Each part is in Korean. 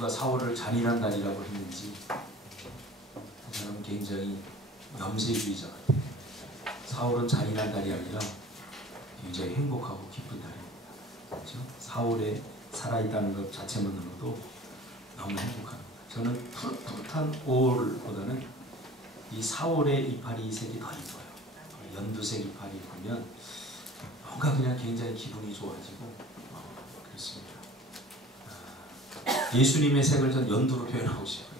누가 사울을 잔인한 날이라고 했는지 저는 굉장히 염세주의자 같아요. 사울은 잔인한 날이 아니라 굉장히 행복하고 기쁜 날입니다. 그렇죠? 사울에 살아있다는 것 자체만으로도 너무 행복합니다. 저는 푸릇푸릇한 5월보다는 이 4월의 이파리 색이 더 이뻐요. 연두색 이파리 보면 뭔가 그냥 굉장히 기분이 좋아지고 그렇습니다. 예수님의 색을 전 연두로 표현하고 싶어요.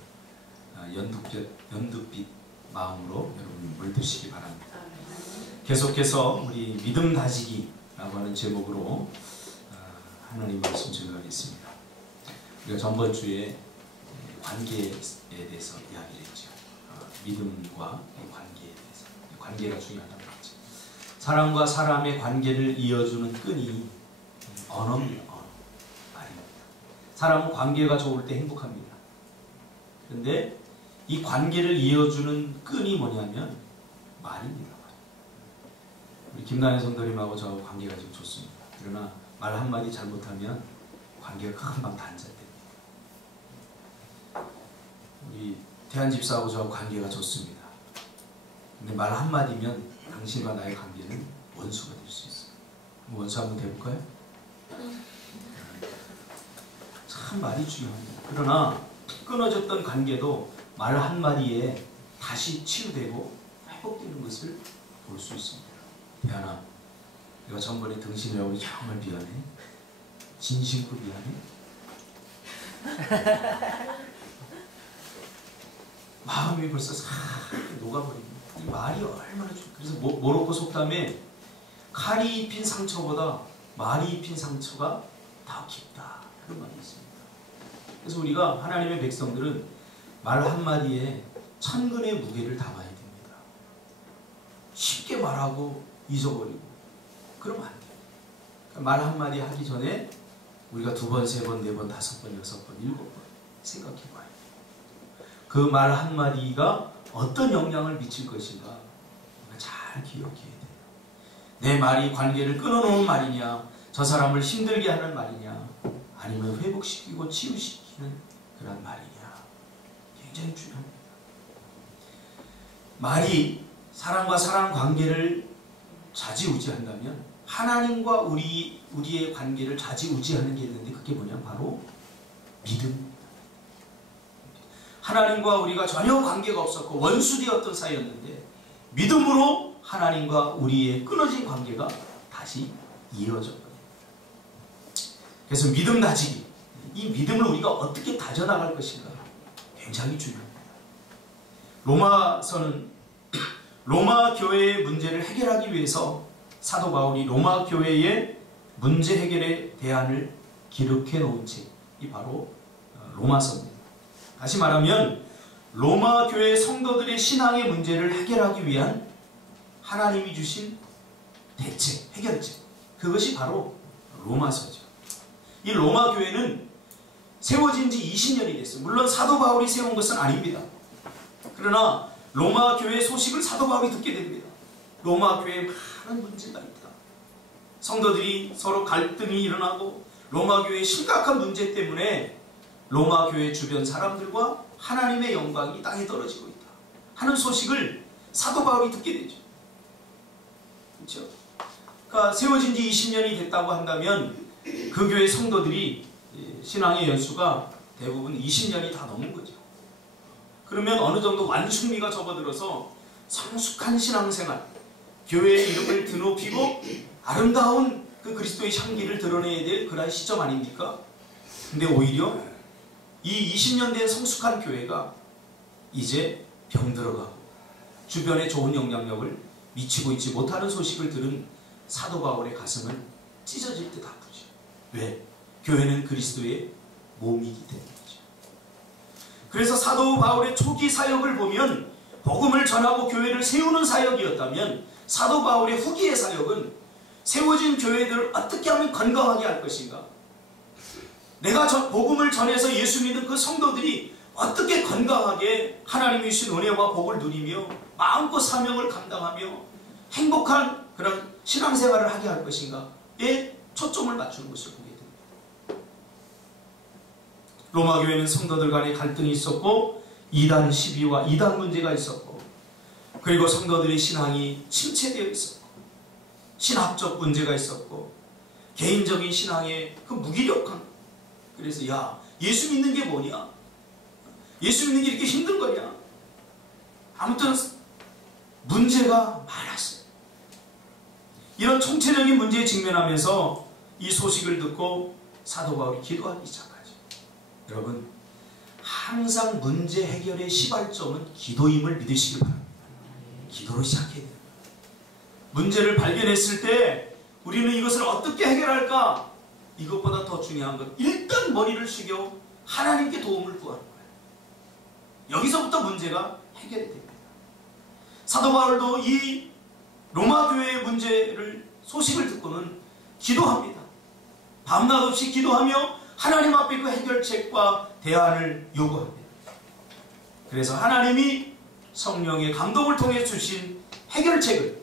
연두빛 마음으로 여러분 물드시기 바랍니다. 계속해서 우리 믿음 다지기라고 하는 제목으로 하나님 말씀 전하겠습니다. 우리가 전번 주에 관계에 대해서 이야기를 했죠. 믿음과 관계에 대해서. 관계가 중요하다는 거죠. 사람과 사람의 관계를 이어주는 끈이 언어입니다. 말입니다. 사람은 관계가 좋을 때 행복합니다. 그런데 이 관계를 이어주는 끈이 뭐냐면 말입니다. 우리 김나연 성도님하고 저 관계가 좀 좋습니다. 그러나 말 한마디 잘못하면 관계가 금방 단절됩니다. 우리 태한 집사하고 저 관계가 좋습니다. 근데 말 한마디면 당신과 나의 관계는 원수가 될 수 있어요. 원수 한번 돼볼까요? 참 말이 중요합니다. 그러나 끊어졌던 관계도 말 한마디에 다시 치유되고 회복되는 것을 볼 수 있습니다. 태안아, 내가 전번에 등신이라고 정말 미안해. 진심으로 미안해. 마음이 벌써 싹 녹아버립니다. 이 말이 얼마나 좋아요. 그래서 모로코 속담에 칼이 입힌 상처보다 말이 입힌 상처가 더 깊다, 그런 말이 있습니다. 그래서 우리가 하나님의 백성들은 말 한마디에 천근의 무게를 담아야 됩니다. 쉽게 말하고 잊어버리고 그러면 안 돼요. 말 한마디 하기 전에 우리가 2번, 3번, 4번, 5번, 6번, 7번 생각해봐야 돼요. 그 말 한마디가 어떤 영향을 미칠 것인가 우리가 잘 기억해야 돼요. 내 말이 관계를 끊어놓은 말이냐, 저 사람을 힘들게 하는 말이냐, 아니면 회복시키고 치유시키는 그런 말이냐, 굉장히 중요합니다. 말이 사람과 사람 관계를 좌지우지한다면 하나님과 우리의 관계를 좌지우지하는 게 있는데 그게 뭐냐? 바로 믿음. 하나님과 우리가 전혀 관계가 없었고 원수되었던 사이였는데 믿음으로 하나님과 우리의 끊어진 관계가 다시 이어졌거든요. 그래서 믿음 다지기, 이 믿음을 우리가 어떻게 다져나갈 것인가 굉장히 중요합니다. 로마서는 로마 교회의 문제를 해결하기 위해서 사도 바울이 로마 교회의 문제 해결의 대안을 기록해 놓은 책이 바로 로마서입니다. 다시 말하면 로마 교회 성도들의 신앙의 문제를 해결하기 위한 하나님이 주신 대책, 해결책, 그것이 바로 로마서죠. 이 로마 교회는 세워진 지 20년이 됐어요. 물론 사도 바울이 세운 것은 아닙니다. 그러나 로마 교회의 소식을 사도 바울이 듣게 됩니다. 로마 교회에 많은 문제가 있다. 성도들이 서로 갈등이 일어나고 로마 교회의 심각한 문제 때문에 로마 교회 주변 사람들과 하나님의 영광이 땅에 떨어지고 있다 하는 소식을 사도 바울이 듣게 되죠. 그렇죠? 그러니까 세워진 지 20년이 됐다고 한다면 그 교회 성도들이 신앙의 연수가 대부분 20년이 다 넘은 거죠. 그러면 어느 정도 완숙미가 접어들어서 성숙한 신앙생활, 교회의 이름을 드높이고 아름다운 그 그리스도의 향기를 드러내야 될 그런 시점 아닙니까? 근데 오히려 이 20년 된 성숙한 교회가 이제 병들어가고 주변에 좋은 영향력을 미치고 있지 못하는 소식을 들은 사도 바울의 가슴은 찢어질 듯 아프죠. 왜? 교회는 그리스도의 몸이기 때문이죠. 그래서 사도 바울의 초기 사역을 보면 복음을 전하고 교회를 세우는 사역이었다면 사도 바울의 후기의 사역은 세워진 교회들을 어떻게 하면 건강하게 할 것인가, 내가 복음을 전해서 예수 믿는 그 성도들이 어떻게 건강하게 하나님이 주신 은혜와 복을 누리며 마음껏 사명을 감당하며 행복한 그런 신앙생활을 하게 할 것인가에 초점을 맞추는 것을 보게 됩니다. 로마 교회는 성도들 간의 갈등이 있었고 이단 시비와 이단 문제가 있었고, 그리고 성도들의 신앙이 침체되어 있었고, 신학적 문제가 있었고, 개인적인 신앙의 그 무기력함. 그래서 야, 예수 믿는 게 뭐냐? 예수 믿는 게 이렇게 힘든 거냐? 아무튼 문제가 많았어요. 이런 총체적인 문제에 직면하면서 이 소식을 듣고 사도 바울이 기도하기 시작하죠. 여러분, 항상 문제 해결의 시발점은 기도임을 믿으시기 바랍니다. 기도로 시작해야 돼요. 문제를 발견했을 때 우리는 이것을 어떻게 해결할까? 이것보다 더 중요한 건 일단 머리를 숙여 하나님께 도움을 구하는 거예요. 여기서부터 문제가 해결이 됩니다. 사도 바울도 이 로마 교회의 문제를 소식을 듣고는 기도합니다. 밤낮 없이 기도하며 하나님 앞에 그 해결책과 대안을 요구합니다. 그래서 하나님이 성령의 감동을 통해 주신 해결책을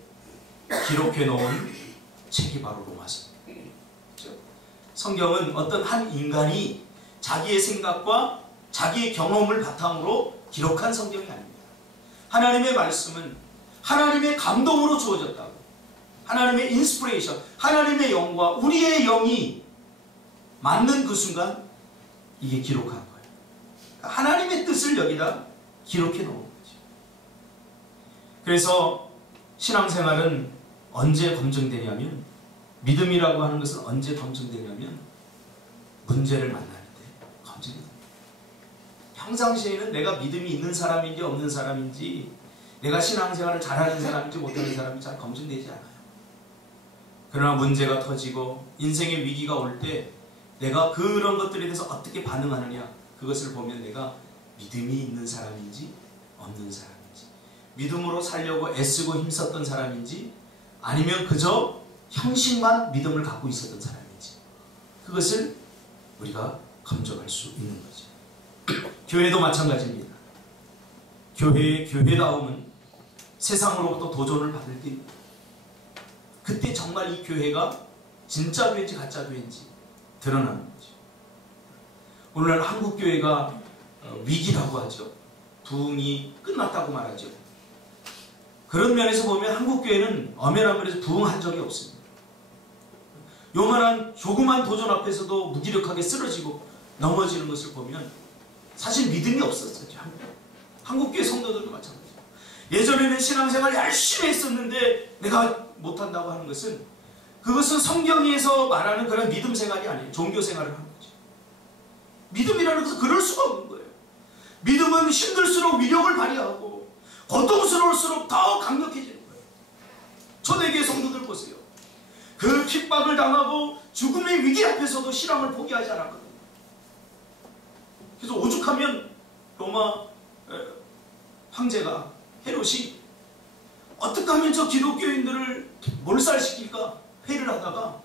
기록해 놓은 책이 바로 로마서입니다. 그렇죠? 성경은 어떤 한 인간이 자기의 생각과 자기의 경험을 바탕으로 기록한 성경이 아닙니다. 하나님의 말씀은 하나님의 감동으로 주어졌다고, 하나님의 인스피레이션, 하나님의 영과 우리의 영이 맞는 그 순간 이게 기록한 거예요. 하나님의 뜻을 여기다 기록해 놓은 거죠. 그래서 신앙생활은 언제 검증되냐면, 믿음이라고 하는 것은 언제 검증되냐면 문제를 만날 때 검증이 됩니다. 평상시에는 내가 믿음이 있는 사람인지 없는 사람인지, 내가 신앙생활을 잘하는 사람인지 못하는 사람인지 잘 검증되지 않아요. 그러나 문제가 터지고 인생의 위기가 올 때 내가 그런 것들에 대해서 어떻게 반응하느냐, 그것을 보면 내가 믿음이 있는 사람인지 없는 사람인지, 믿음으로 살려고 애쓰고 힘썼던 사람인지, 아니면 그저 형식만 믿음을 갖고 있었던 사람인지, 그것을 우리가 검증할 수 있는 거죠. 교회도 마찬가지입니다. 교회의 교회다움은 세상으로부터 도전을 받을 때입니다. 그때 정말 이 교회가 진짜 교회인지 가짜 교회인지 드러나는 거죠. 오늘날 한국 교회가 위기라고 하죠. 부흥이 끝났다고 말하죠. 그런 면에서 보면 한국 교회는 엄연한 면에서 부흥한 적이 없습니다. 요만한 조그만 도전 앞에서도 무기력하게 쓰러지고 넘어지는 것을 보면 사실 믿음이 없었죠. 한국 교회 성도들도 마찬가지예요. 예전에는 신앙생활 열심히 했었는데 내가 못한다고 하는 것은, 그것은 성경에서 말하는 그런 믿음 생활이 아니에요. 종교 생활을 하는 거죠. 믿음이라는 것은 그럴 수가 없는 거예요. 믿음은 힘들수록 위력을 발휘하고 고통스러울수록 더 강력해지는 거예요. 초대교회 성도들 보세요. 그 핍박을 당하고 죽음의 위기 앞에서도 신앙을 포기하지 않았거든요. 그래서 오죽하면 로마 황제가 헤롯이 어떻게 하면 저 기독교인들을 몰살시킬까 회의를 하다가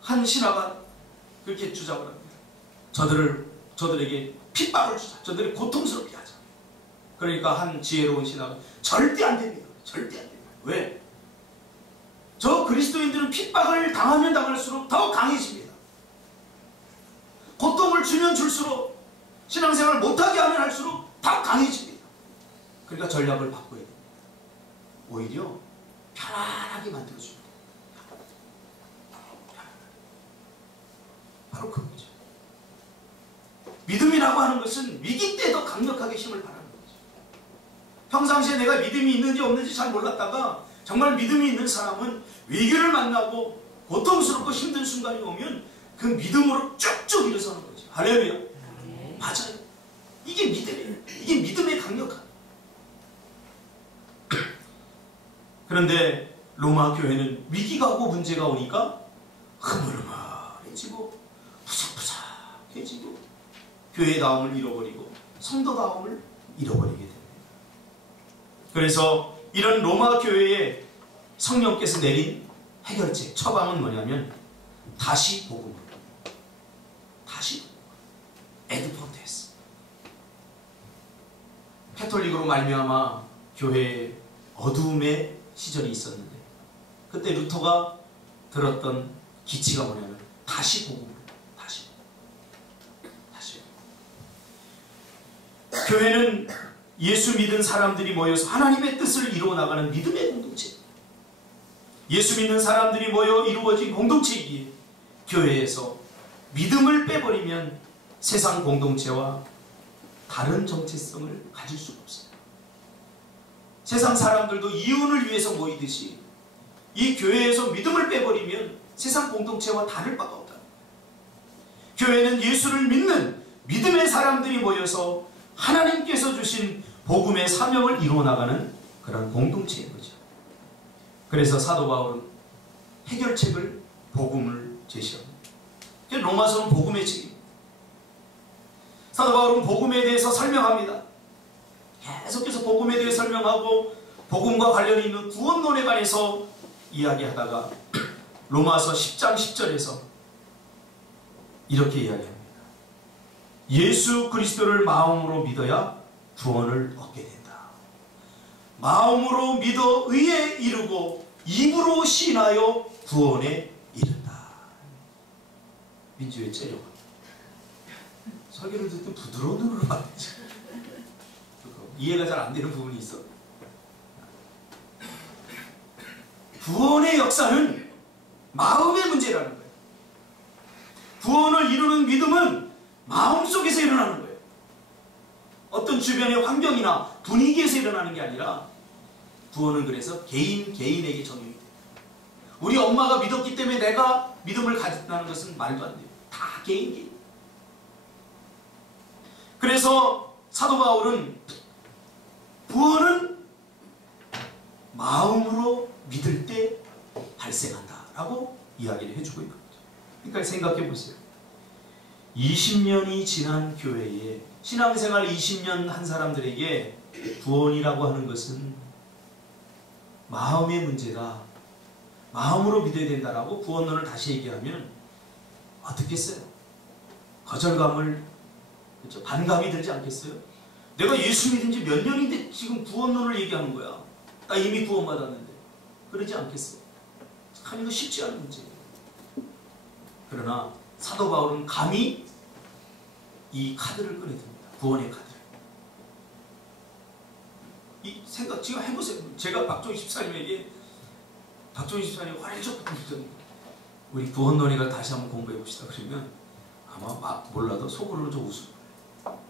한 신하가 그렇게 주장을 합니다. 저들에게 핍박을 주자. 저들이 고통스럽게 하자. 그러니까 한 지혜로운 신하가 절대 안 됩니다. 절대 안 됩니다. 왜? 저 그리스도인들은 핍박을 당하면 당할수록 더 강해집니다. 고통을 주면 줄수록, 신앙생활을 못하게 하면 할수록 더 강해집니다. 그러니까 전략을 바꿔야 됩니다. 오히려 편안하게 만들어줍니다. 바로 그거죠. 믿음이라고 하는 것은 위기 때도 강력하게 힘을 발하는 거죠. 평상시에 내가 믿음이 있는지 없는지 잘 몰랐다가 정말 믿음이 있는 사람은 위기를 만나고 고통스럽고 힘든 순간이 오면 그 믿음으로 쭉쭉 일어서는 거죠. 할렐루야. 맞아요. 이게 믿음이에요. 이게 믿음의 강력함. 그런데 로마 교회는 위기가 오고 문제가 오니까 흐물흐물해지고 푸석푸석해지고 교회다움을 잃어버리고 성도다움을 잃어버리게 됩니다. 그래서 이런 로마 교회에 성령께서 내린 해결책, 처방은 뭐냐면 다시 복음으로, 다시 에드폰테스. 캐톨릭으로 말미암아 교회에 어두움의 시절이 있었는데, 그때 루터가 들었던 기치가 뭐냐면 다시 복음으로, 다시 교회는 예수 믿은 사람들이 모여서 하나님의 뜻을 이루어 나가는 믿음의 공동체, 예수 믿는 사람들이 모여 이루어진 공동체이기에 교회에서 믿음을 빼버리면 세상 공동체와 다른 정체성을 가질 수가 없어요. 세상 사람들도 이윤을 위해서 모이듯이 이 교회에서 믿음을 빼버리면 세상 공동체와 다를 바가 없다. 교회는 예수를 믿는 믿음의 사람들이 모여서 하나님께서 주신 복음의 사명을 이루어 나가는 그런 공동체인 거죠. 그래서 사도 바울은 해결책을 복음을 제시합니다. 로마서는 복음의 책입니다. 사도 바울은 복음에 대해서 설명합니다. 계속해서 복음에 대해 설명하고 복음과 관련이 있는 구원론에 관해서 이야기하다가 로마서 10장 10절에서 이렇게 이야기합니다. 예수 그리스도를 마음으로 믿어야 구원을 얻게 된다. 마음으로 믿어 의에 이르고 입으로 시인하여 구원에 이른다. 민주의 째려가 설교를 듣을 때 부드러운 눈으로 봐야지. 이해가 잘 안 되는 부분이 있어. 구원의 역사는 마음의 문제라는 거예요. 구원을 이루는 믿음은 마음속에서 일어나는 거예요. 어떤 주변의 환경이나 분위기에서 일어나는 게 아니라 구원은 그래서 개인에게 적용이 돼요. 우리 엄마가 믿었기 때문에 내가 믿음을 가졌다는 것은 말도 안 돼요. 다 개인. 그래서 사도 바울은 구원은 마음으로 믿을 때 발생한다라고 이야기를 해주고 있는 거죠. 그러니까 생각해 보세요. 20년이 지난 교회에 신앙생활 20년 한 사람들에게 구원이라고 하는 것은 마음의 문제다. 마음으로 믿어야 된다라고 구원론을 다시 얘기하면 어떻겠어요? 거절감을, 그렇죠? 반감이 들지 않겠어요? 내가 예수 믿은 지 몇 년인데 지금 구원론을 얘기하는 거야. 나 이미 구원받았는데. 그러지 않겠어요? 참 이거 쉽지 않은 문제예요. 그러나 사도 바울은 감히 이 카드를 꺼내듭니다. 구원의 카드를. 이 생각 지금 해보세요. 제가 박종희 집사님에게 박종희 집사님 화내셨거든요. 우리 구원론이가 다시 한번 공부해 봅시다. 그러면 아마 몰라도 속으로는 좀 웃을 거예요.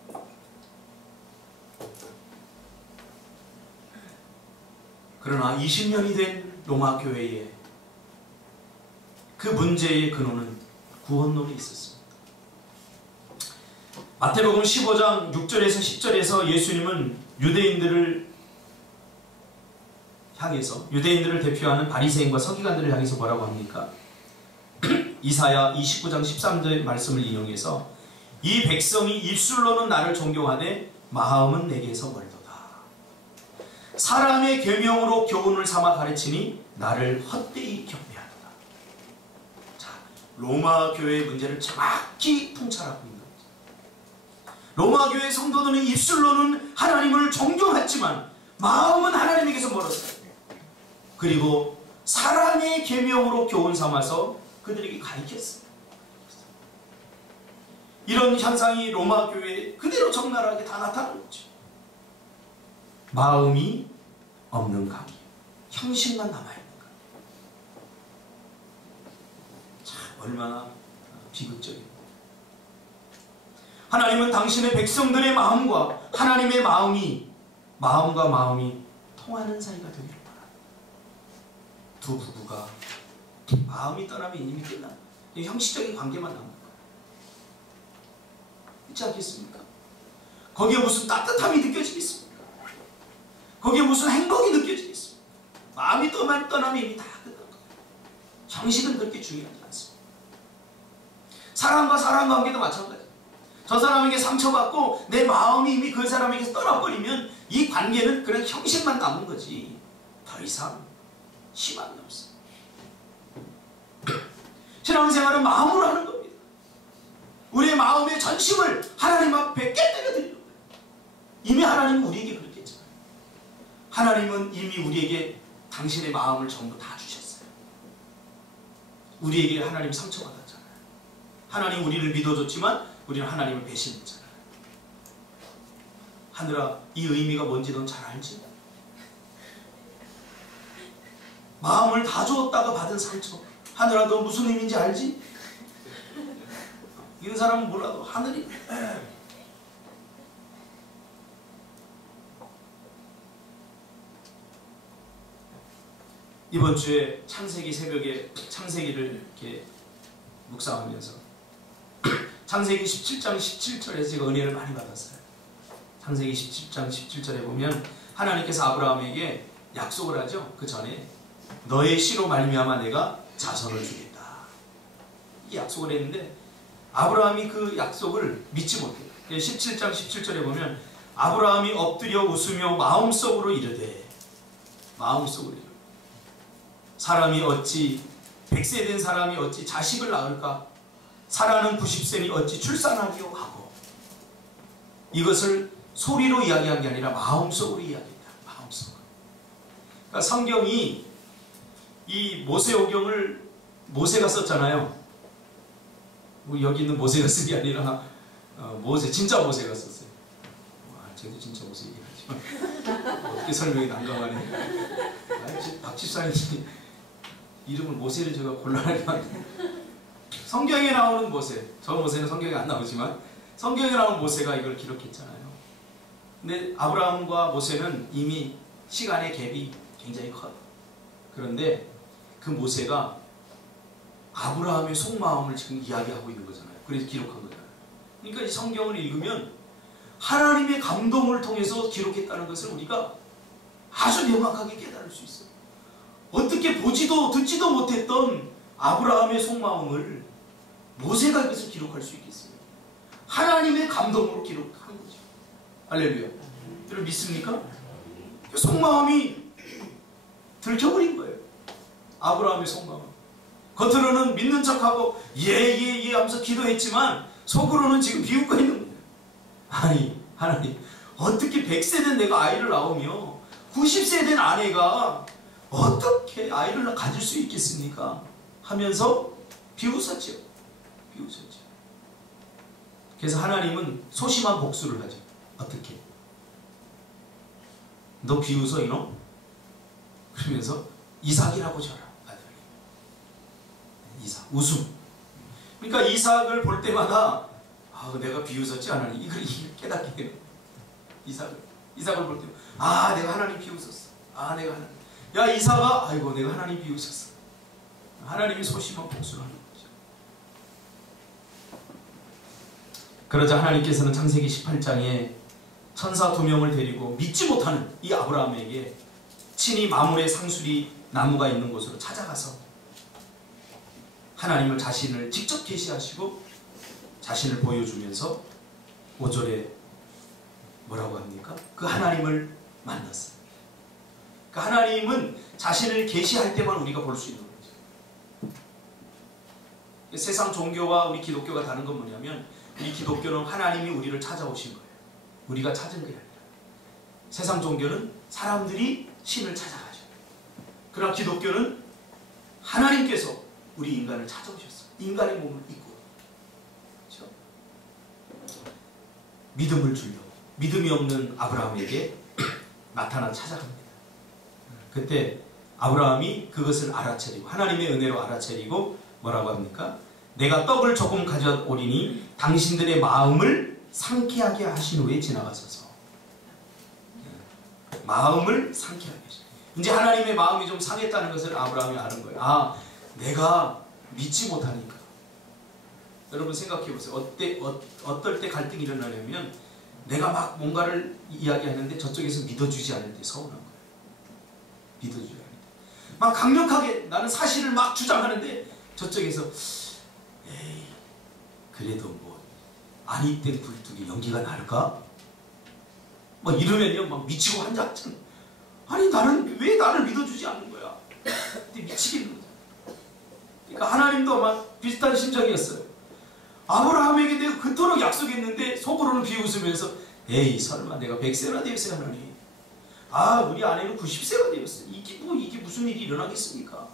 그러나 20년이 된 로마 교회에 그 문제의 근원은 구원론이 있었습니다. 마태복음 15장 6절에서 10절에서 예수님은 유대인들을 향해서, 유대인들을 대표하는 바리새인과 서기관들을 향해서 뭐라고 합니까? 이사야 29장 13절 말씀을 인용해서 이 백성이 입술로는 나를 존경하되 마음은 내게서 멀도다. 사람의 계명으로 교훈을 삼아 가르치니 나를 헛되이 경배하도다. 자, 로마 교회의 문제를 정확히 통찰하고 있는 거죠. 로마 교회 성도들은 입술로는 하나님을 존경했지만 마음은 하나님에게서 멀었어요. 그리고 사람의 계명으로 교훈 삼아서 그들에게 가르쳤어요. 이런 현상이 로마 교회에 그대로 적나라하게 다 나타나는 거죠. 마음이 없는 관계, 형식만 남아있는 관계. 참 얼마나 비극적입니다. 하나님은 당신의 백성들의 마음과 하나님의 마음과 마음이 통하는 사이가 되기를 바랍니다. 두 부부가 마음이 떠나면 이미 끝나요. 형식적인 관계만 남는 거예요. 그렇지 않겠습니까? 거기에 무슨 따뜻함이 느껴지겠습니까? 거기에 무슨 행복이 느껴지겠습니까? 마음이 떠나면 이미 다 끝난 거예요. 형식은 그렇게 중요하지 않습니다. 사람과 사람 관계도 마찬가지예요. 저 사람에게 상처받고 내 마음이 이미 그 사람에게서 떠나버리면 이 관계는 그런 형식만 남은 거지 더 이상 희망이 없어요. 신앙생활은 마음으로 하는 겁니다. 우리의 마음의 전심을 하나님 앞에 깨뜨려 드리는 거예요. 이미 하나님은 우리에게 그렇게 했잖아요. 하나님은 이미 우리에게 당신의 마음을 전부 다 주셨어요. 우리에게 하나님 상처받았잖아요. 하나님 우리를 믿어줬지만 우리는 하나님을 배신했잖아요. 하늘아, 이 의미가 뭔지 넌 잘 알지? 마음을 다 주었다가 받은 상처. 하늘아, 너 무슨 의미인지 알지? 이런 사람은 몰라도 하늘이 이번 주에 창세기 새벽에 창세기를 이렇게 묵상하면서 창세기 17장 17절에서 제가 은혜를 많이 받았어요. 창세기 17장 17절에 보면 하나님께서 아브라함에게 약속을 하죠. 그 전에 너의 씨로 말미암아 내가 자손을 주겠다. 이 약속을 했는데 아브라함이 그 약속을 믿지 못해요. 17장 17절에 보면 아브라함이 엎드려 웃으며 마음속으로 이르되 마음속으로 이르되 사람이 어찌 100세 된 사람이 어찌 자식을 낳을까? 사라는 90세니 어찌 출산하리요? 하고 이것을 소리로 이야기한 게 아니라 마음속으로 이야기했다. 마음속으로. 그러니까 성경이 이 모세오경을 모세가 썼잖아요. 여기 있는 모세가 쓴 게 아니라 모세, 진짜 모세가 썼어요. 와, 쟤도 진짜 모세 얘기하지만 어떻게 설명이 난감하네. 박 집사님 이름을 모세를 제가 곤란하게 만드네. 성경에 나오는 모세, 저 모세는 성경에 안 나오지만 성경에 나오는 모세가 이걸 기록했잖아요. 근데 아브라함과 모세는 이미 시간의 갭이 굉장히 커요. 그런데 그 모세가 아브라함의 속마음을 지금 이야기하고 있는 거잖아요. 그래서 기록한 거잖아요. 그러니까 이 성경을 읽으면 하나님의 감동을 통해서 기록했다는 것을 우리가 아주 명확하게 깨달을 수 있어요. 어떻게 보지도 듣지도 못했던 아브라함의 속마음을 모세가 이것을 기록할 수 있겠어요? 하나님의 감동으로 기록한 거죠. 할렐루야. 여러분 믿습니까? 그 속마음이 들켜버린 거예요. 아브라함의 속마음. 겉으로는 믿는 척하고 예예예 하면서 기도했지만 속으로는 지금 비웃고 있는 거예요. 아니 하나님, 어떻게 100세 된 내가 아이를 낳으며 90세 된 아내가 어떻게 아이를 가질 수 있겠습니까? 하면서 비웃었죠. 비웃었죠. 그래서 하나님은 소심한 복수를 하죠. 어떻게? 너 비웃어 이놈? 그러면서 이삭이라고 줘라. 아들. 이삭. 웃음. 그러니까 이삭을 볼 때마다 내가 비웃었지 하나님. 이걸 깨닫게 돼요. 이삭을 볼 때마다 내가 하나님 비웃었어. 내가 하나님. 야 이삭아, 아이고 내가 하나님 비웃었어. 하나님이 소심한 복수를 하는 거죠. 그러자 하나님께서는 창세기 18장에 천사 2명을 데리고 믿지 못하는 이 아브라함에게 친히 마물의 상수리 나무가 있는 곳으로 찾아가서 하나님을 자신을 직접 계시하시고 자신을 보여주면서 5절에 뭐라고 합니까? 그 하나님을 만났어요. 그 하나님은 자신을 계시할 때만 우리가 볼 수 있는 거죠. 세상 종교와 우리 기독교가 다른 건 뭐냐면 우리 기독교는 하나님이 우리를 찾아오신 거예요. 우리가 찾은 게 아니라. 세상 종교는 사람들이 신을 찾아가죠. 그러나 기독교는 하나님께서 우리 인간을 찾아오셨어요. 인간의 몸을 입고. 그렇죠? 믿음을 주려고 믿음이 없는 아브라함에게 나타나 찾아갑니다. 그때 아브라함이 그것을 알아차리고 하나님의 은혜로 알아차리고 뭐라고 합니까? 내가 떡을 조금 가져오리니 당신들의 마음을 상쾌하게 하신 후에 지나가소서. 마음을 상쾌하게 하신. 이제 하나님의 마음이 좀 상했다는 것을 아브라함이 아는 거예요. 내가 믿지 못하니까. 여러분 생각해 보세요. 어떨 때 갈등이 일어나냐면 내가 막 뭔가를 이야기하는데 저쪽에서 믿어주지 않을 때 서운한 거예요. 믿어주지 않을 때. 막 강력하게 나는 사실을 막 주장하는데 저쪽에서 에이 그래도 뭐 아니땐 굴뚝에 연기가 나를까? 막 이러면요 막 미치고 한잡잖아. 아니 나는 왜 나를 믿어주지 않는 거야? 근데 미치겠는 거죠. 그러니까 하나님도 아마 비슷한 심정이었어요. 아브라함에게 내가 그토록 약속했는데 속으로는 비웃으면서 에이 설마 내가 100세나 되었어요 하나님. 우리 아내는 90세가 되었어요. 이게 무슨 일이 일어나겠습니까?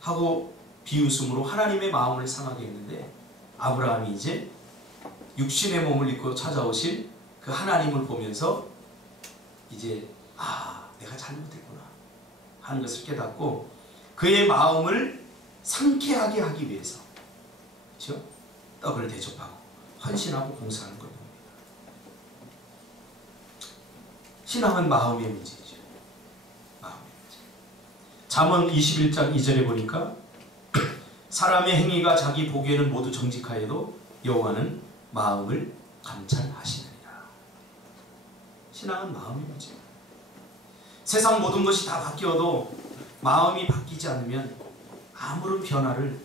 하고 비웃음으로 하나님의 마음을 상하게 했는데 아브라함이 이제 육신의 몸을 입고 찾아오신 그 하나님을 보면서 이제 내가 잘못했구나 하는 것을 깨닫고 그의 마음을 상쾌하게 하기 위해서, 그렇죠? 떡을 대접하고 헌신하고 봉사하는 걸 봅니다. 신앙은 마음의 문제죠. 마음의 문제. 잠언 21장 2절에 보니까 사람의 행위가 자기 보기에는 모두 정직하여도 여호와는 마음을 감찰하시느니라. 신앙은 마음의 문제입니다. 세상 모든 것이 다 바뀌어도 마음이 바뀌지 않으면 아무런 변화를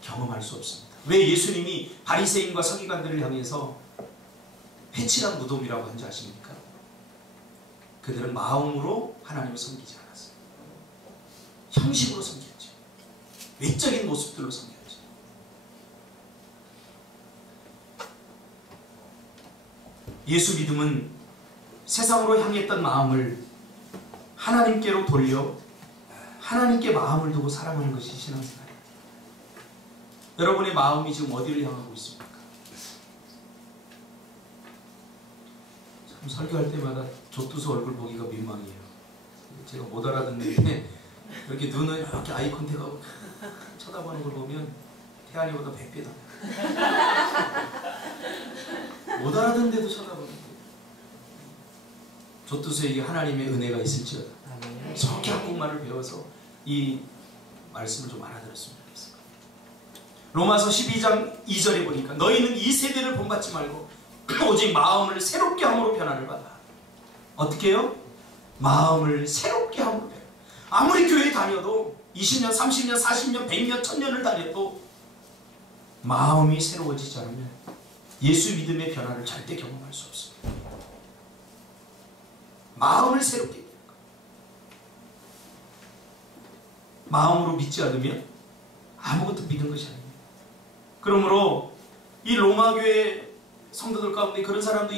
경험할 수 없습니다. 왜 예수님이 바리새인과 서기관들을 향해서 회칠한 무덤이라고 한지 아십니까? 그들은 마음으로 하나님을 섬기지 않았어요. 형식으로 섬겼죠. 외적인 모습들로 섬겼죠. 예수 믿음은 세상으로 향했던 마음을 하나님께로 돌려 하나님께 마음을 두고 살아가는 것이 신앙생활입니다. 여러분의 마음이 지금 어디를 향하고 있습니까? 참 설교할 때마다 조투수 얼굴 보기가 민망해요. 제가 못 알아듣는데 이렇게 눈을 이렇게 아이 컨택하고 쳐다보는 걸 보면 태안이보다 100배 더 못 알아듣는데도 쳐다보는데 조투수에게 하나님의 은혜가 있을지어다. 저렇게 한국말을 배워서 이 말씀을 좀 알아들었으면 좋겠습니다. 로마서 12장 2절에 보니까 너희는 이 세대를 본받지 말고 오직 마음을 새롭게 함으로 변화를 받아. 어떻게 해요? 마음을 새롭게 함으로 변화. 아무리 교회 다녀도 20년, 30년, 40년, 100년, 1000년을 다녀도 마음이 새로워지지 않으면 예수 믿음의 변화를 절대 경험할 수 없습니다. 마음을 새롭게 해야 됩니다. 마음으로 믿지 않으면 아무것도 믿은 것이 아닙니다. 그러므로 이 로마 교회 성도들 가운데 그런 사람도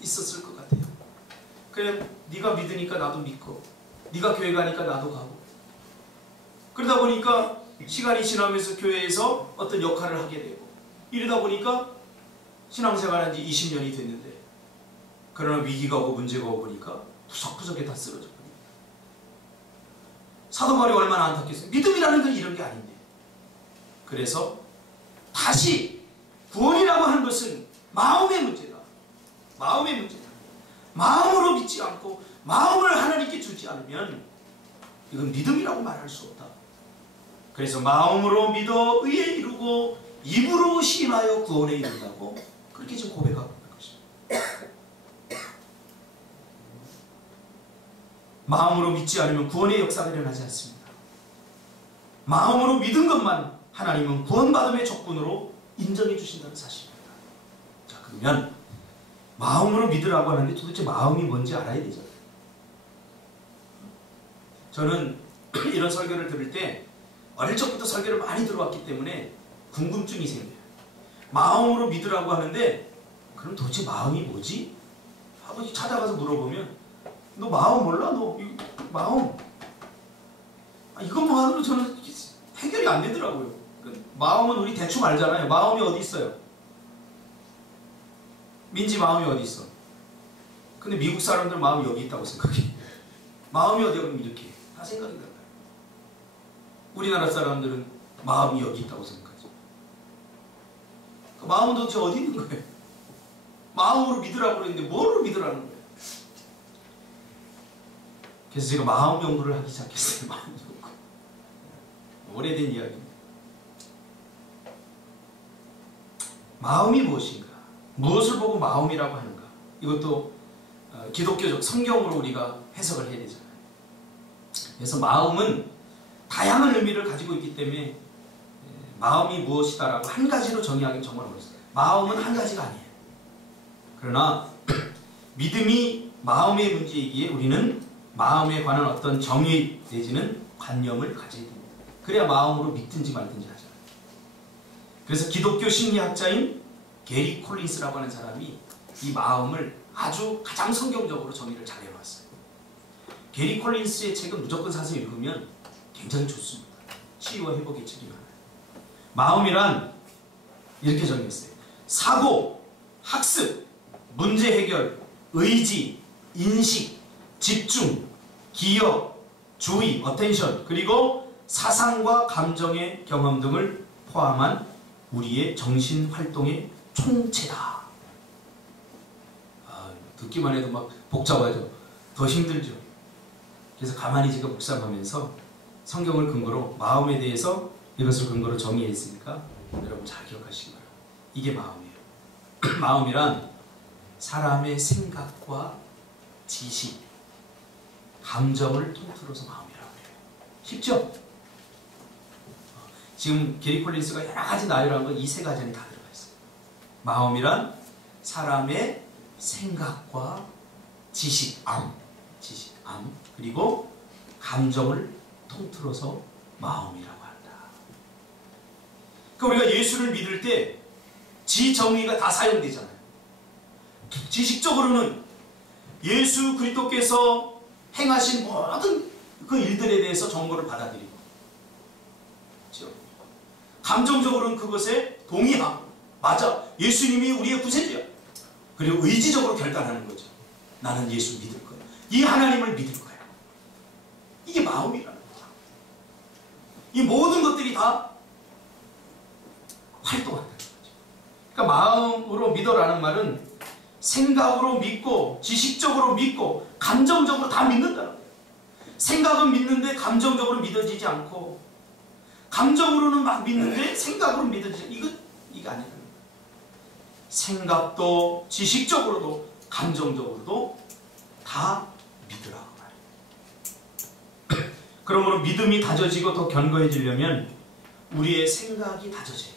있었을 것 같아요. 그래, 네가 믿으니까 나도 믿고 네가 교회 가니까 나도 가고, 그러다 보니까 시간이 지나면서 교회에서 어떤 역할을 하게 되고, 이러다 보니까 신앙생활한 지 20년이 됐는데 그러나 위기가 오고 문제가 오고 보니까 구석구석에 다 쓰러져 버립니다. 사도 바울이 얼마나 안타깝겠어요. 믿음이라는 건 이런 게 아닌데. 그래서 다시 구원이라고 하는 것은 마음의 문제다. 마음의 문제다. 마음으로 믿지 않고 마음을 하나님께 주지 않으면 이건 믿음이라고 말할 수 없다. 그래서 마음으로 믿어 의에 이루고 입으로 시인하여 구원에 이른다고 그렇게 지금 고백하고 있는 것입니다. 마음으로 믿지 않으면 구원의 역사가 일어나지 않습니다. 마음으로 믿은 것만 하나님은 구원받음의 조건으로 인정해 주신다는 사실입니다. 자, 그러면 마음으로 믿으라고 하는데 도대체 마음이 뭔지 알아야 되잖아요. 저는 이런 설교를 들을 때 어릴 적부터 설교를 많이 들어왔기 때문에 궁금증이 생겨요. 마음으로 믿으라고 하는데 그럼 도대체 마음이 뭐지? 하고 찾아가서 물어보면 너 마음 몰라? 너 마음 이것만으로 저는 해결이 안 되더라고요. 마음은 우리 대충 알잖아요. 마음이 어디 있어요? 민지 마음이 어디 있어? 근데 미국 사람들 마음이 여기 있다고 생각해. 마음이 어디야? 그럼 이렇게 다 생각이 달라요. 우리나라 사람들은 마음이 여기 있다고 생각하죠. 그 마음은 도대체 어디 있는 거예요? 마음으로 믿으라고 그랬는데 뭐로 믿으라는 거예요? 그래서 제가 마음 연구를 하기 시작했어요. 마음 연구. 오래된 이야기입니다. 마음이 무엇인가? 무엇을 보고 마음이라고 하는가? 이것도 기독교적 성경으로 우리가 해석을 해야 되잖아요. 그래서 마음은 다양한 의미를 가지고 있기 때문에 마음이 무엇이다라고 한 가지로 정의하기는 정말 어렵습니다. 마음은 한 가지가 아니에요. 그러나 믿음이 마음의 문제이기에 우리는 마음에 관한 어떤 정의 내지는 관념을 가져야 됩니다. 그래야 마음으로 믿든지 말든지 하잖아요. 그래서 기독교 심리학자인 게리 콜린스라고 하는 사람이 이 마음을 아주 가장 성경적으로 정의를 잘 해놨어요. 게리 콜린스의 책은 무조건 사서 읽으면 굉장히 좋습니다. 치유와 회복의 책이 많아요. 마음이란 이렇게 정의했어요. 사고, 학습, 문제 해결, 의지, 인식, 집중, 기억, 주의, 어텐션, 그리고 사상과 감정의 경험 등을 포함한 우리의 정신활동의 총체다. 듣기만 해도 막 복잡하죠. 더 힘들죠. 그래서 가만히 제가 묵상하면서 성경을 근거로 마음에 대해서 이것을 근거로 정의해 있으니까 여러분 잘 기억하시기 바랍니다. 이게 마음이에요. 마음이란 사람의 생각과 지식, 감정을 통틀어서 마음이라고 해요. 쉽죠? 지금 게리 콜린스가 여러 가지 나열한 건 이 세 가지는 다 들어가 있어요. 마음이란 사람의 생각과 지식, 그리고 감정을 통틀어서 마음이라고 한다. 그러니까 우리가 예수를 믿을 때 지정의가 다 사용되잖아요. 지식적으로는 예수 그리스도께서 행하신 모든 그 일들에 대해서 정보를 받아들이고, 그렇죠? 감정적으로는 그것에 동의함, 맞아, 예수님이 우리의 구세주야. 그리고 의지적으로 결단하는 거죠. 나는 예수 믿을 거야. 이 하나님을 믿을 거야. 이게 마음이라는 거야. 이 모든 것들이 다 활동한다는 거죠. 그러니까 마음으로 믿어라는 말은 생각으로 믿고, 지식적으로 믿고, 감정적으로 다 믿는다는 거예요. 생각은 믿는데 감정적으로 믿어지지 않고, 감정으로는 막 믿는데 생각으로 믿어지지 않고, 이거 아니라는 거예요. 생각도 지식적으로도 감정적으로도 다 믿으라고 말해요. 그러므로 믿음이 다져지고 더 견고해지려면 우리의 생각이 다져져야 돼요.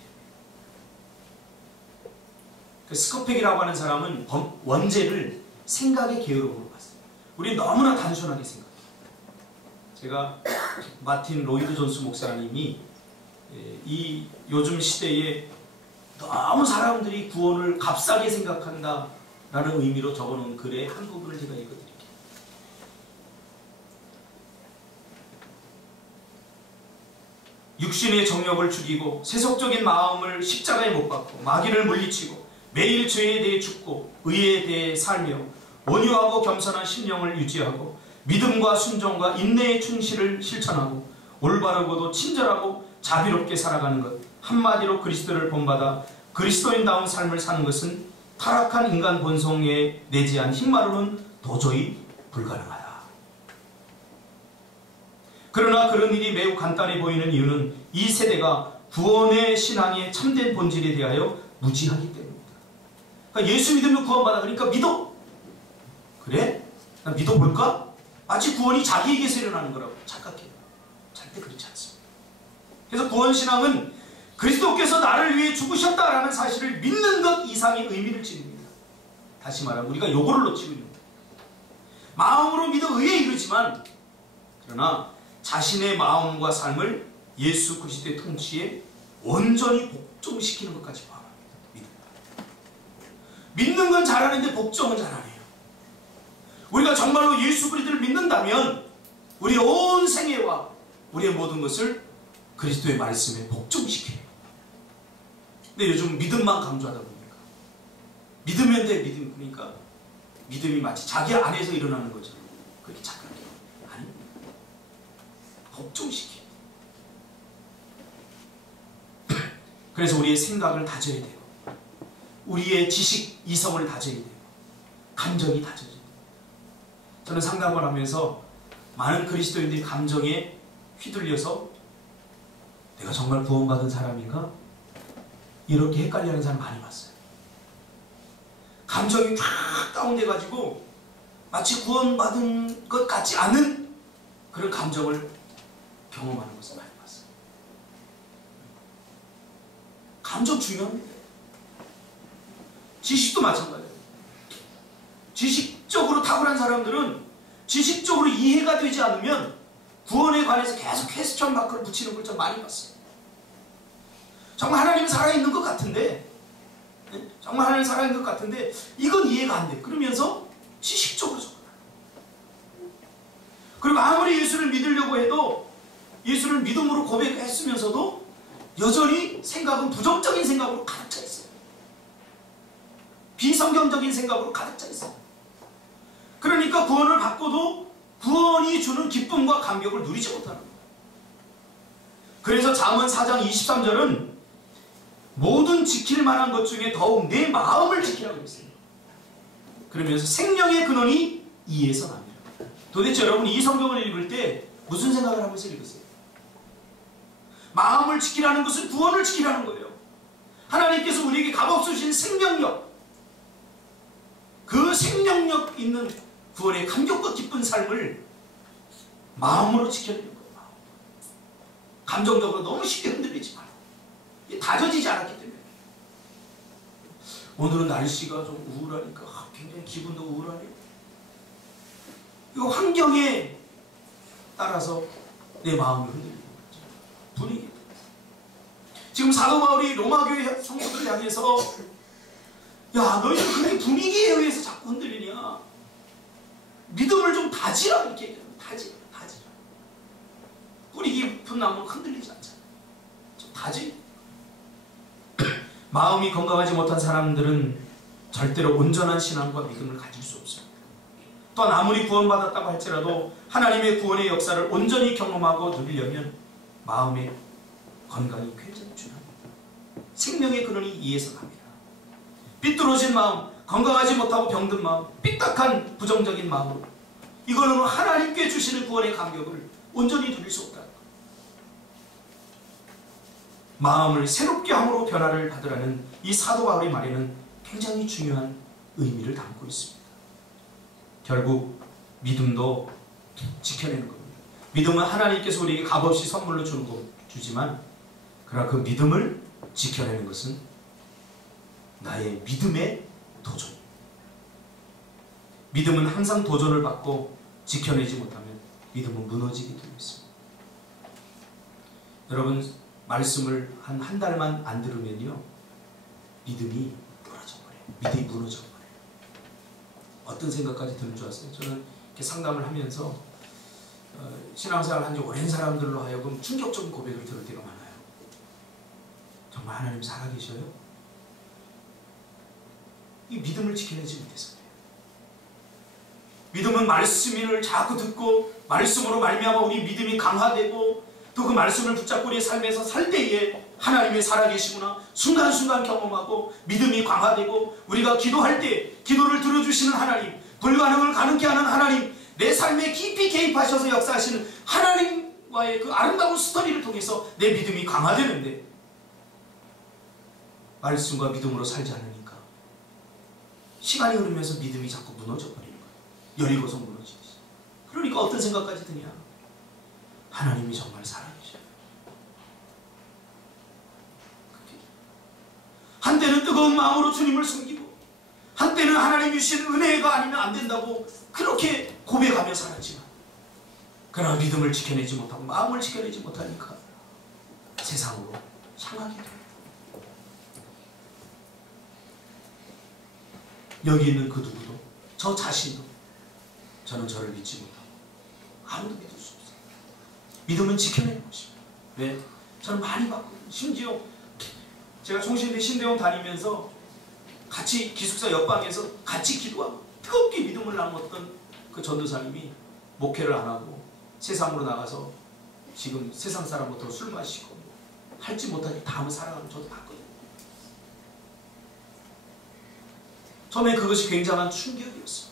그 스코펙이라고 하는 사람은 원죄를 생각의 게으름으로 봤어요. 우리는 너무나 단순하게 생각해요. 제가 마틴 로이드 존스 목사님이 이 요즘 시대에 너무 사람들이 구원을 값싸게 생각한다 라는 의미로 적어놓은 글의 한 부분을 제가 읽어드릴게요. 육신의 정욕을 죽이고 세속적인 마음을 십자가에 못 박고 마귀를 물리치고 매일 죄에 대해 죽고 의에 대해 살며 온유하고 겸손한 심령을 유지하고 믿음과 순종과 인내의 충실을 실천하고 올바르고도 친절하고 자비롭게 살아가는 것, 한마디로 그리스도를 본받아 그리스도인다운 삶을 사는 것은 타락한 인간 본성에 내재한 힘만으로는 도저히 불가능하다. 그러나 그런 일이 매우 간단해 보이는 이유는 이 세대가 구원의 신앙의 참된 본질에 대하여 무지하기 때문입니다. 그러니까 예수 믿으면 구원받아. 그러니까 믿어. 그래? 난 믿어볼까? 마치 구원이 자기에게서 일어나는 거라고 착각해요. 절대 그렇지 않습니다. 그래서 구원신앙은 그리스도께서 나를 위해 죽으셨다라는 사실을 믿는 것 이상의 의미를 지닙니다. 다시 말하면 우리가 요거를 놓치고 있는 거예요. 마음으로 믿어 의에 이르지만 그러나 자신의 마음과 삶을 예수 그리스도의 통치에 온전히 복종시키는 것까지 포함합니다. 믿는 건 잘하는데 복종은 잘 안 해요. 우리가 정말로 예수 그리스도를 믿는다면 우리의 온 생애와 우리의 모든 것을 그리스도의 말씀에 복종시켜요. 근데 요즘 믿음만 강조하다 보니까 믿으면 돼, 믿음. 그러니까 믿음이 마치 자기 안에서 일어나는 거죠. 그렇게 착각해요. 아니, 복종시켜요. 그래서 우리의 생각을 다져야 돼요. 우리의 지식, 이성을 다져야 돼요. 감정이 다져져야 돼요. 저는 상담을 하면서 많은 그리스도인들이 감정에 휘둘려서 내가 정말 구원받은 사람인가? 이렇게 헷갈려하는 사람 많이 봤어요. 감정이 쫙 다운돼가지고 마치 구원받은 것 같지 않은 그런 감정을 경험하는 것을 많이 봤어요. 감정 중요합니다. 지식도 마찬가지예요. 지식적으로 탁월한 사람들은 지식적으로 이해가 되지 않으면 구원에 관해서 계속 퀘스천 마크를 붙이는 걸 좀 많이 봤어요. 정말 하나님은 살아있는 것 같은데, 정말 하나님 살아있는 것 같은데 이건 이해가 안 돼. 그러면서 지식적으로 접근해요. 그리고 아무리 예수를 믿으려고 해도 예수를 믿음으로 고백했으면서도 여전히 생각은 부정적인 생각으로 가득 차 있어요. 비성경적인 생각으로 가득 차 있어요. 그러니까 구원을 받고도 구원이 주는 기쁨과 감격을 누리지 못하는 거예요. 그래서 잠언 4장 23절은 모든 지킬 만한 것 중에 더욱 내 마음을 지키라고 했어요. 그러면서 생명의 근원이 이에서 납니다. 도대체 여러분 이 성경을 읽을 때 무슨 생각을 하면서 읽으세요? 마음을 지키라는 것은 구원을 지키라는 거예요. 하나님께서 우리에게 값없이 주신 생명력, 그 생명력 있는 구원의 감격과 기쁜 삶을 마음으로 지켜내는 거예요. 감정적으로 너무 쉽게 흔들리지 말고, 다져지지 않았기 때문에. 오늘은 날씨가 좀 우울하니까 굉장히 기분도 우울하네요. 이 환경에 따라서 내 마음이 흔들리는 거죠. 분위기. 지금 사도 바울이 로마 교회 성도들을 향해서 야, 너희들 그렇게 분위기에 의해서 자꾸 흔들리냐? 믿음을 좀 다지라 이렇게 얘기해요. 다지라. 뿌리 깊은 나무는 흔들리지 않잖아요. 좀 다지. 마음이 건강하지 못한 사람들은 절대로 온전한 신앙과 믿음을 가질 수 없습니다. 또한 아무리 구원받았다고 할지라도 하나님의 구원의 역사를 온전히 경험하고 누리려면 마음의 건강이 굉장히 중요합니다. 생명의 근원이 이에서 납니다. 삐뚤어진 마음, 건강하지 못하고 병든 마음, 삐딱한 부정적인 마음, 이거는 하나님께 주시는 구원의 감격을 온전히 누릴 수 없다. 마음을 새롭게 함으로 변화를 받으라는 이 사도 바울의 말에는 굉장히 중요한 의미를 담고 있습니다. 결국 믿음도 지켜내는 겁니다. 믿음은 하나님께서 우리에게 값없이 선물로 주지만 그러나 그 믿음을 지켜내는 것은 나의 믿음의 도전. 믿음은 항상 도전을 받고 지켜내지 못하면 믿음은 무너지게 되어 있습니다. 여러분 말씀을 한 달만 안 들으면요 믿음이 떨어져 버려요. 믿음이 무너져 버려요. 어떤 생각까지 드는 줄 아세요? 저는 이렇게 상담을 하면서 신앙생활을 한 지 오랜 사람들로 하여금 충격적인 고백을 들을 때가 많아요. 정말 하나님 살아계셔요? 이 믿음을 지켜내지 못해서 그래요. 믿음은 말씀을 자꾸 듣고 말씀으로 말미암아 우리 믿음이 강화되고 또 그 말씀을 붙잡고 우리의 삶에서 살 때에 하나님이 살아계시구나 순간순간 경험하고 믿음이 강화되고 우리가 기도할 때 기도를 들어주시는 하나님, 불가능을 가능케 하는 하나님, 내 삶에 깊이 개입하셔서 역사하시는 하나님과의 그 아름다운 스토리를 통해서 내 믿음이 강화되는데 말씀과 믿음으로 살지 않으니까 시간이 흐르면서 믿음이 자꾸 무너져 버리는 거예요. 여리고성 무너지지. 그러니까 어떤 생각까지 드냐? 하나님이 정말 살아계셔요. 한때는 뜨거운 마음으로 주님을 섬기고 한때는 하나님이 주신 은혜가 아니면 안 된다고 그렇게 고백하며 살았지만 그러나 믿음을 지켜내지 못하고 마음을 지켜내지 못하니까 세상으로 향하게 됩니다. 여기 있는 그 누구도 저 자신도 저는 저를 믿지 못하고 아무도 믿을 수 없어요. 믿음은 지켜내는 것입니다. 왜? 저는 많이 봤거든요. 심지어 제가 총신대 신대원 다니면서 같이 기숙사 옆방에서 같이 기도하고 뜨겁게 믿음을 나눴던 그 전도사님이 목회를 안 하고 세상으로 나가서 지금 세상 사람부터 술 마시고 할지 못하게 다 하며 살아가는 저도 봤거든요. 처음에 그것이 굉장한 충격이었어요.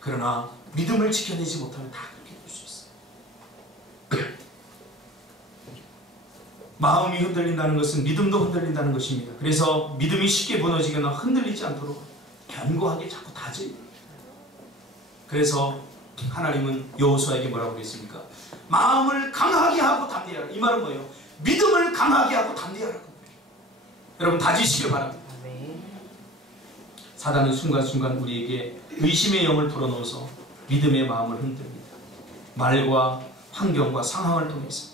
그러나 믿음을 지켜내지 못하면 다 그렇게 될 수 있어요. 마음이 흔들린다는 것은 믿음도 흔들린다는 것입니다. 그래서 믿음이 쉽게 무너지거나 흔들리지 않도록 견고하게 자꾸 다져야 됩니다. 그래서 하나님은 여호수아에게 뭐라고 그랬습니까? 마음을 강하게 하고 담대하라. 이 말은 뭐예요? 믿음을 강하게 하고 담대하라고. 여러분 다지시길 바랍니다. 사단은 순간순간 우리에게 의심의 영을 불어넣어서 믿음의 마음을 흔듭니다. 말과 환경과 상황을 통해서.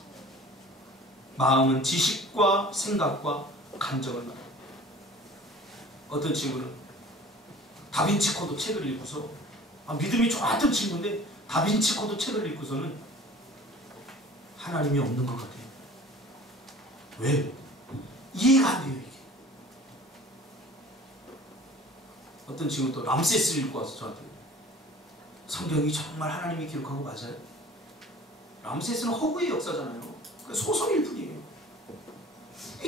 마음은 지식과 생각과 감정을 말합니다. 어떤 친구는 다빈치 코드 책을 읽고서 믿음이 좋았던 친구인데 다빈치 코드 책을 읽고서는 하나님이 없는 것 같아요. 왜? 이해가 안 돼요. 이게. 어떤 친구 또 람세스를 읽고 와서 저한테 성경이 정말 하나님이 기록한 거 맞아요? 람세스는 허구의 역사잖아요. 소설일 뿐이에요.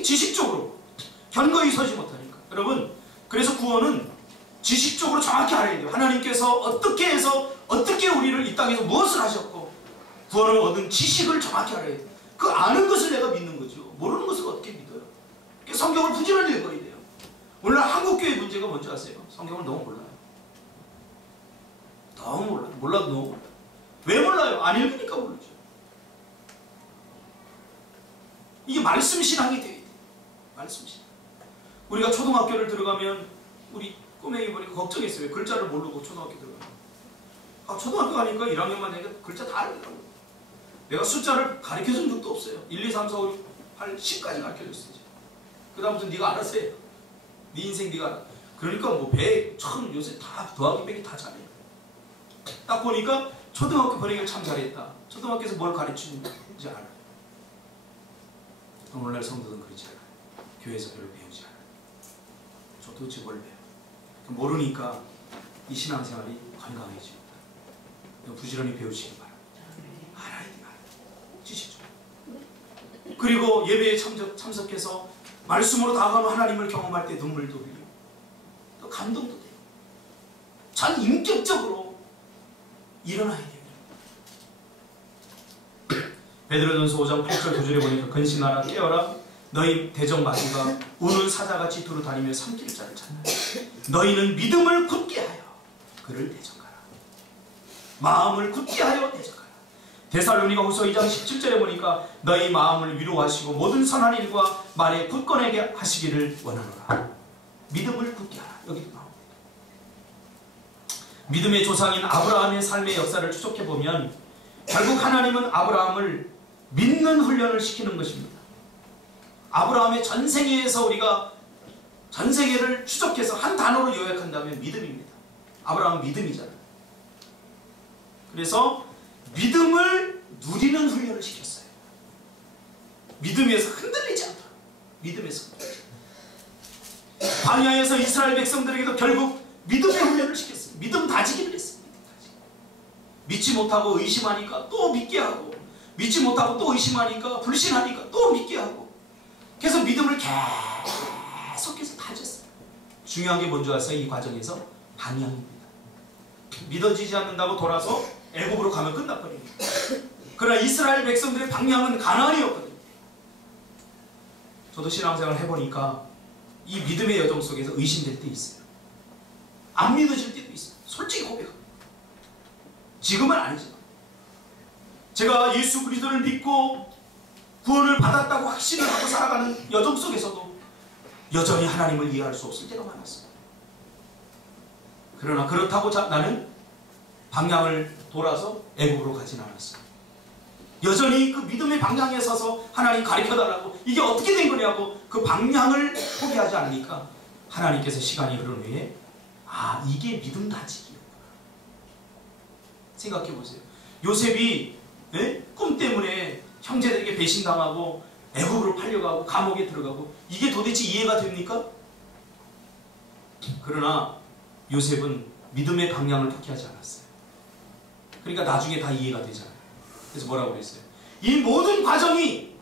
지식적으로 견고히 서지 못하니까. 여러분, 그래서 구원은 지식적으로 정확히 알아야 돼요. 하나님께서 어떻게 해서 어떻게 우리를 이 땅에서 무엇을 하셨고 구원을 얻은 지식을 정확히 알아야 돼요. 그 아는 것을 내가 믿는 거죠. 모르는 것을 어떻게 믿어요? 성경을 부지런히 읽어야 돼요. 오늘 한국교회 문제가 뭔지 아세요? 성경을 너무 몰라요. 너무 몰라요. 몰라도 너무 몰라요. 왜 몰라요? 안 읽으니까 모르죠. 이게 말씀 신앙이 돼야 돼요. 말씀 신앙. 우리가 초등학교를 들어가면 우리 꼬맹이 보니까 걱정했어요. 글자를 모르고 초등학교 들어가면. 초등학교 가니까 1학년만 되니까 글자 다 알더라고요. 내가 숫자를 가르쳐준 적도 없어요. 1, 2, 3, 4, 5, 6, 8, 10까지 가르쳐줬어요. 그 다음부터 네가 알아서 해. 네 인생 네가 알아. 그러니까 뭐 100, 1000 요새 다 더하기 빼기 다 잘해요. 딱 보니까 초등학교 번역을 참 잘했다. 초등학교에서 뭘 가르치는지 알아요. 오늘날 성도들은 그렇지 않아요. 교회에서 별로 배우지 않아요. 저 도대체 뭘 배워요? 모르니까 이 신앙생활이 건강해집니다. 부지런히 배우시기 바랍니다. 알아야 돼요. 지식적으로. 그리고 예배에 참석해서 말씀으로 다가가면 하나님을 경험할 때 눈물도 흘리고 또 감동도 돼요. 전 인격적으로 일어나야 돼요. 베드로전서 5장 8절 9절에 보니까 근신하라 깨어라 너희 대적마귀가 우는 사자같이 두루 다니며 삼킬 자를 찾는다. 너희는 믿음을 굳게 하여 그를 대적하라. 마음을 굳게 하여 대적하라. 데살로니가 후서 2장 17절에 보니까 너희 마음을 위로하시고 모든 선한 일과 말에 굳건하게 하시기를 원하노라. 믿음을 굳게 하라. 여기도 나옵니다. 믿음의 조상인 아브라함의 삶의 역사를 추적해보면 결국 하나님은 아브라함을 믿는 훈련을 시키는 것입니다. 아브라함의 전생애에서 우리가 전생애를 추적해서 한 단어로 요약한다면 믿음입니다. 아브라함은 믿음이잖아요. 그래서 믿음을 누리는 훈련을 시켰어요. 믿음에서 흔들리지 않다. 믿음에서 흔들리지 않다. 광야에서 이스라엘 백성들에게도 결국 믿음의 훈련을 시켰어요. 믿음 다지기를 했어요. 믿지 못하고 의심하니까 또 믿게 하고, 믿지 못하고 또 의심하니까 불신하니까 또 믿게 하고, 그래서 믿음을 계속해서 다졌어요. 중요한 게 뭔지 아세요? 이 과정에서 방향입니다. 믿어지지 않는다고 돌아서 애굽으로 가면 끝나버립니다. 그러나 이스라엘 백성들의 방향은 가나안이었거든요. 저도 신앙생활을 해보니까 이 믿음의 여정 속에서 의심될 때 있어요. 안 믿어질 때도 있어요. 솔직히 고백합니다. 지금은 아니지만 제가 예수 그리스도를 믿고 구원을 받았다고 확신을 하고 살아가는 여정 속에서도 여전히 하나님을 이해할 수 없을 때가 많았습니다. 그러나 그렇다고 나는 방향을 돌아서 애국으로 가진 않았어요. 여전히 그 믿음의 방향에 서서 하나님 가르쳐달라고, 이게 어떻게 된 거냐고 그 방향을 포기하지 않으니까 하나님께서 시간이 흐른 후에 이게 믿음 다지기였구나 생각해 보세요. 요셉이 꿈 때문에 형제들에게 배신당하고 애굽으로 팔려가고 감옥에 들어가고, 이게 도대체 이해가 됩니까? 그러나 요셉은 믿음의 방향을 포기하지 않았어요. 그러니까 나중에 다 이해가 되잖아요. 그래서 뭐라고 그랬어요? 이 모든 과정이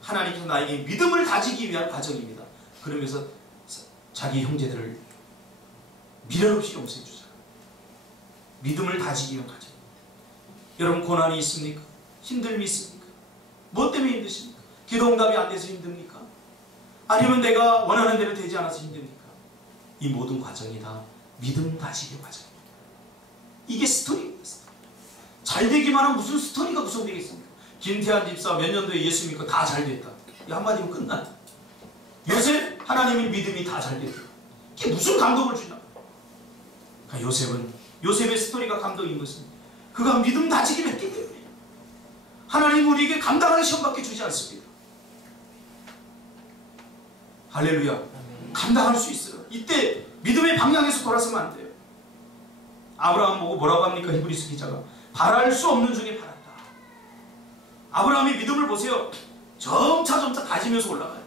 하나님께서 나에게 믿음을 다지기 위한 과정입니다. 그러면서 자기 형제들을 미련 없이 용서해 주잖아요. 믿음을 다지기 위한 과정입니다. 여러분, 고난이 있습니까? 힘듦이 있습니까? 뭐 때문에 힘드십니까? 기도 응답이 안 돼서 힘듭니까? 아니면 내가 원하는 대로 되지 않아서 힘듭니까? 이 모든 과정이 다 믿음 다지기 과정입니다. 이게 스토리입니다. 잘 되기만 하면 무슨 스토리가 구성되겠습니까? 김태한 집사 몇 년도에 예수 믿고 다 잘 됐다. 이 한마디면 끝나. 요셉 하나님의 믿음이 다 잘 됐다. 이게 무슨 감동을 주냐? 그러니까 요셉의 스토리가 감동인 것은 그가 믿음 다지기를 했기 때문에 하나님 우리에게 감당하는 시험밖에 주지 않습니다. 할렐루야. 감당할 수 있어요. 이때 믿음의 방향에서 돌아서면 안 돼요. 아브라함 보고 뭐라고 합니까? 히브리서 기자가 바랄 수 없는 중에 바랐다. 아브라함의 믿음을 보세요. 점차 다지면서 올라가요.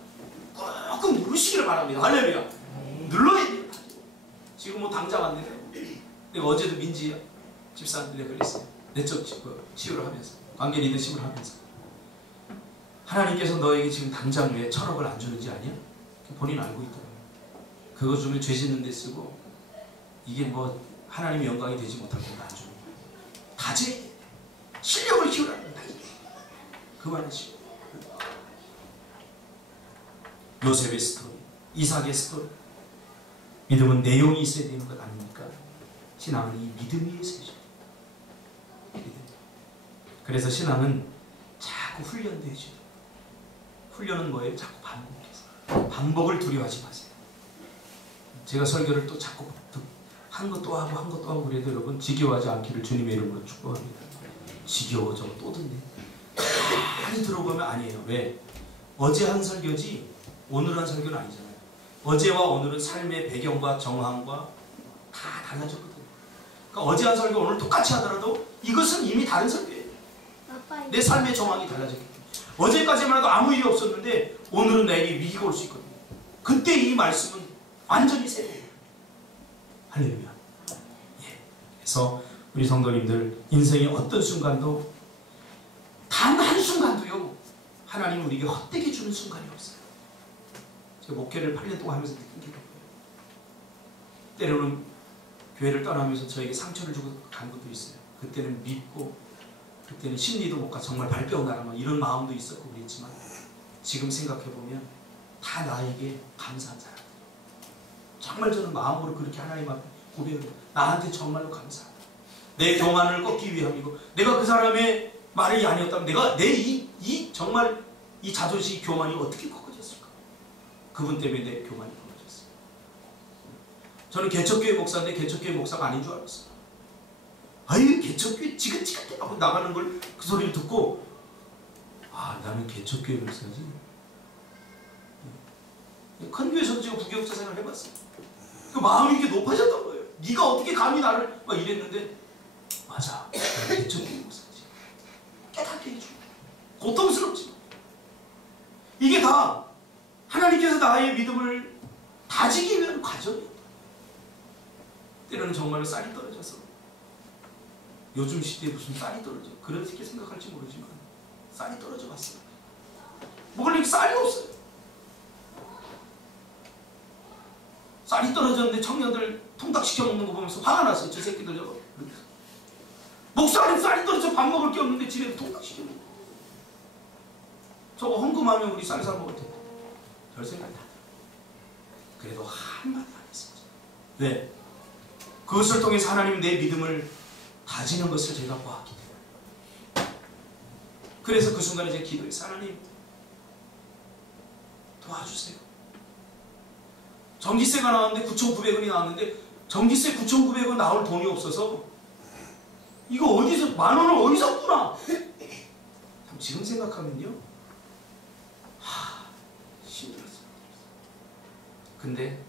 꾹꾹 누르시기를 바랍니다. 할렐루야. 눌러야 돼요. 지금 뭐 당장 안 되냐고. 내가 어제도 민지 집사한테 내가 그랬어요. 내적 치유를 하면서, 관계 리더십을 하면서, 하나님께서 너에게 지금 당장 왜 1,000억을 안 주는지 아니야? 본인 알고 있더라고요. 그거 주면 죄 짓는 데 쓰고, 이게 뭐 하나님의 영광이 되지 못할 건데 안 주는 거야. 다제 실력을 키우라는 거야. 그만하시고. 요셉의 스토리, 이삭의 스토리. 믿음은 내용이 있어야 되는 것 아닙니까? 신앙은 이 믿음 위에 서죠. 그래서 신앙은 자꾸 훈련되죠. 훈련은 뭐예요? 자꾸 반복해서. 반복을 두려워하지 마세요. 제가 설교를 또 자꾸 한 것도 하고 한 것도 하고 그래도 여러분 지겨워하지 않기를 주님의 이름으로 축복합니다. 지겨워 저거 또 듣네. 많이 들어보면 아니에요. 왜? 어제 한 설교지 오늘 한 설교는 아니잖아요. 어제와 오늘은 삶의 배경과 정황과 다 달라졌거든요. 그러니까 어제 한 설교 오늘 똑같이 하더라도 이것은 이미 다른 설교예요. 내 삶의 정황이 달라졌기 때문에. 어제까지만 해도 아무 일이 없었는데 오늘은 나에게 위기가 올 수 있거든요. 그때 이 말씀은 완전히 새로워요. 할렐루야. 예. 그래서 우리 성도님들 인생의 어떤 순간도 단 한순간도요 하나님은 우리에게 헛되게 주는 순간이 없어요. 제가 목회를 8년 동안 하면서 느낀 게 있고요. 때로는 교회를 떠나면서 저에게 상처를 주고 간 것도 있어요. 그때는 믿고 그때는 심리도 못 가 정말 발뼈 나라 이런 마음도 있었고 그랬지만 지금 생각해보면 다 나에게 감사한 사람. 정말 저는 마음으로 그렇게 하나님 앞에 고백을 해요. 나한테 정말로 감사하다. 내 교만을 꺾기 위함이고 내가 그 사람의 말이 아니었다면 내가 내 정말 이 자존심 교만이 어떻게 꺾어졌을까? 그분 때문에 내 교만이 꺾어졌어요. 저는 개척교회 목사인데 개척교회 목사가 아닌 줄 알았어요. 아유 개척교회 지긋지긋해 하고 나가는 걸 그 소리를 듣고 아 나는 개척교회 목사지. 큰 교회 선지고 부교육자 생활 해봤어요. 그 마음이 이렇게 높아졌던 거예요. 네가 어떻게 감히 나를 막 이랬는데 맞아 개척교회 목사지. 깨닫게 해주고 고통스럽지만 이게 다 하나님께서 나의 믿음을 다지기 위한 과정이었다. 때로는 정말로 쌀이 떨어져서 요즘 시대에 무슨 쌀이 떨어져 그렇게 생각할지 모르지만 쌀이 떨어져 봤어요. 먹을 쌀이 없어요. 쌀이 떨어졌는데 청년들 통닭 시켜 먹는 거 보면서 화가 났어요. 저 새끼들 저거. 목사님 쌀이 떨어져 밥 먹을 게 없는데 집에 통닭 시켜 먹는 거. 저거 헌금하면 우리 쌀 사 먹을 텐데. 별 생각이 다 들어요. 그래도 한마디 안 했습니다. 왜? 그것을 통해서 하나님 내 믿음을 다지는 것을 제가 보았기 때문에. 그래서 그 순간에 제가 기도했어요. 하나님 도와주세요. 전기세가 나왔는데 9,900원이 나왔는데 전기세 9,900원 나올 돈이 없어서 이거 어디서 10,000원을 어디서 구나? 지금 생각하면요 힘들었어요. 근데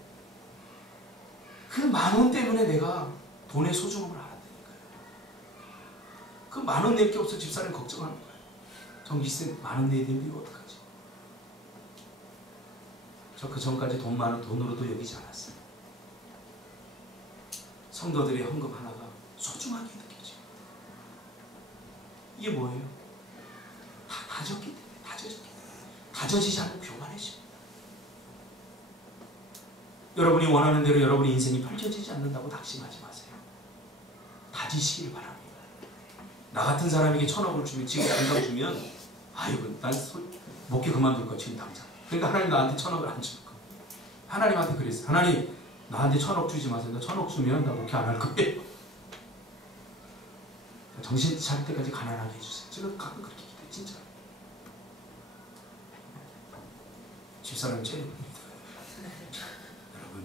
그 10,000원 때문에 내가 돈의 소중함을 알았다니까요. 그 10,000원 낼 게 없어 집사람 걱정하는 거예요. 전기세 10,000원 내야 되는데 이거 어떡하지? 저 그 전까지 돈 많은 돈으로도 여기지 않았어요. 성도들의 헌금 하나가 소중하게 느껴져요. 이게 뭐예요? 다 다졌기 때문에, 다져졌기 때문에. 다져지지 않고 교만해집니다. 여러분이 원하는 대로 여러분의 인생이 펼쳐지지 않는다고 낙심하지 마세요. 다지시길 바랍니다. 나 같은 사람에게 1,000억을 주면 지금 당장 주면 아이고 난 목회 그만둘 거야 지금 당장. 그러니까 하나님 나한테 1,000억을 안 줄 거야. 하나님한테 그랬어. 하나님 나한테 1,000억 주지 마세요. 나 1,000억 주면 나 목회 안 할 거예요. 정신 차릴 때까지 가난하게 해주세요. 제가 가끔 그렇게 기도해요. 진짜. 집사람 째립니다. 여러분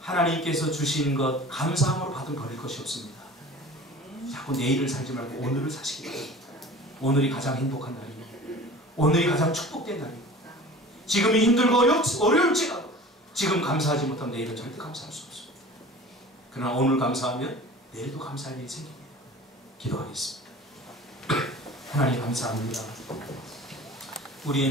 하나님께서 주신 것 감사함으로 받은 버릴 것이 없습니다. 자꾸 내일을 살지 말고 오늘을 사시기 바랍니다. 오늘이 가장 행복한 날이고 오늘이 가장 축복된 날이고 지금이 힘들고 어려울지라도 지금 감사하지 못하면 내일은 절대 감사할 수 없습니다. 그러나 오늘 감사하면 내일도 감사할 일이 생깁니다. 기도하겠습니다. 하나님 감사합니다. 우리의